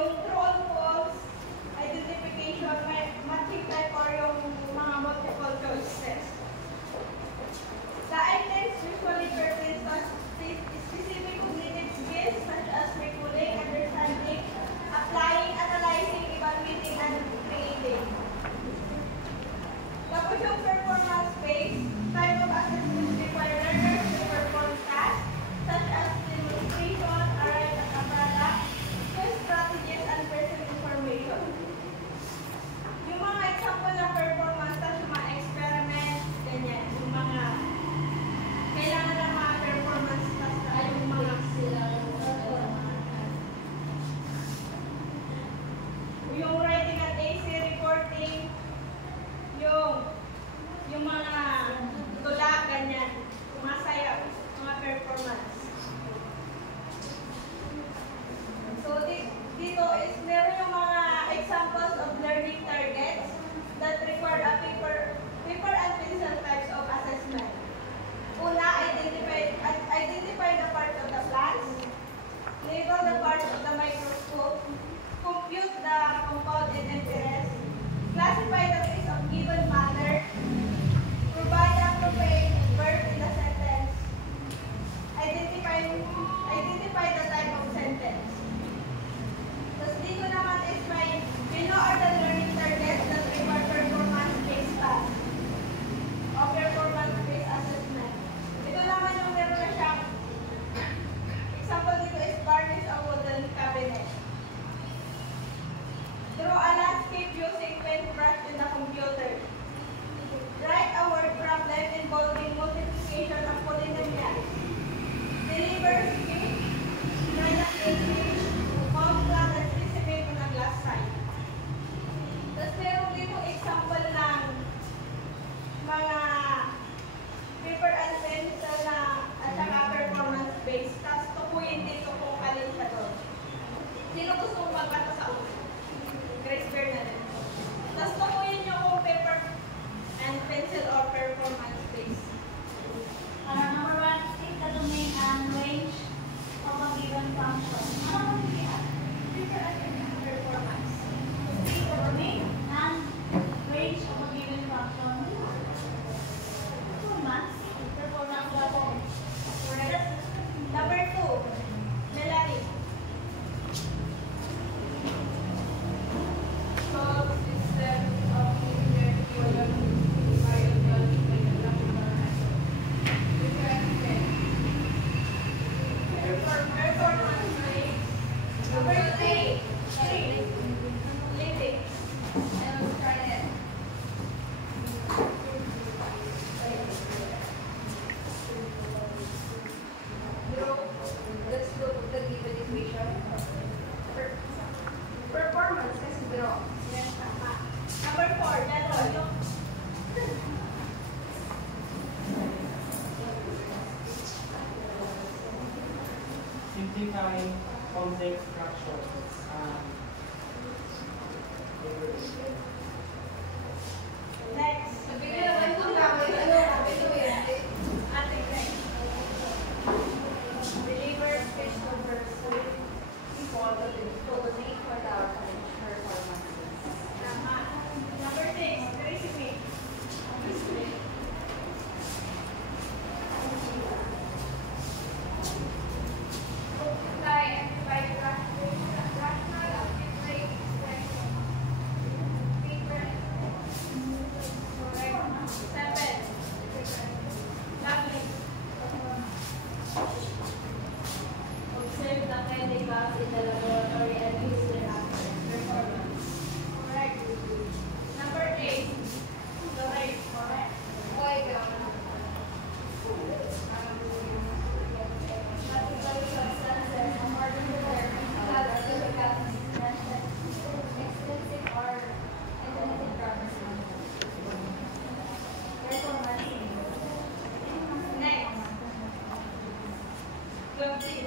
Yung true or false identification, may matching type or yung mga multiple choices. The items usually pertain to specific cognitive skills such as recalling, understanding, applying, analyzing, evaluating, and creating. Tapos yung performance-based type of assessments require learners to perform tasks such as demonstration, arrive at a product, use strategies, and present information. Yung mga example ng performance task, yung mga experiment, ganyan, yung mga kailangan ng mga performance task ay yung mga yung writing at AC, reporting, yung mga tula, ganyan, mga sayaw, mga performance. So, dito is meron yung mga examples of learning targets that require a paper and pencil types of assessment. Una, identify the parts of the plants, label the parts of the microscope, compute the compound in interest, classify the piece of given matter, provide appropriate verb in the sentence, identify the type of sentence. Tapos dito naman is may below are the learning targets that require performance-based tasks o performance-based assessment. Ito naman yung meron na siyang example dito is varnish a wooden cabinet. Draw a landscape using paintbrush in the computer. Write a word problem involving multiplication of polynomials. Deliver speech, write an English, formula that specific on a glass side. Tapos meron dito example ng mga paper and pencil na at saka performance-based. Tapos tukuyin dito kung alin siya doon. Sino gusto mong magkata sa ulo? Grace Bernadette. Tapos tukuyin nyo kung paper and pencil or performance-based. Number 1, state the domain and range of a given function. Ano ang yan? Paper and performance. State the domain and range of a given function. Performance. Performance level. Correct. Number 2, Melanie. Solve system of linear equilibrium. Performance rate. Number 3, living. Let's try it. Let's look at the given equation. Performance kasi draw. Yes, tama. Number 4, Delon. Simplify complex fractions. Next. Sabihin naman kung namin Ate Grace. Deliver speech numbers. Coordinate for the performance. Tama. Number 6, recipe. Multiply and divide rational algebraic expression. Paper. Correct. 7. Lovely. Observe the chemicals in the laboratory and use their performance. Correct. Number 8. Correct. Correct. Classical substances according to their chemical extensive or alternative properties. Performance. Next. Lovely.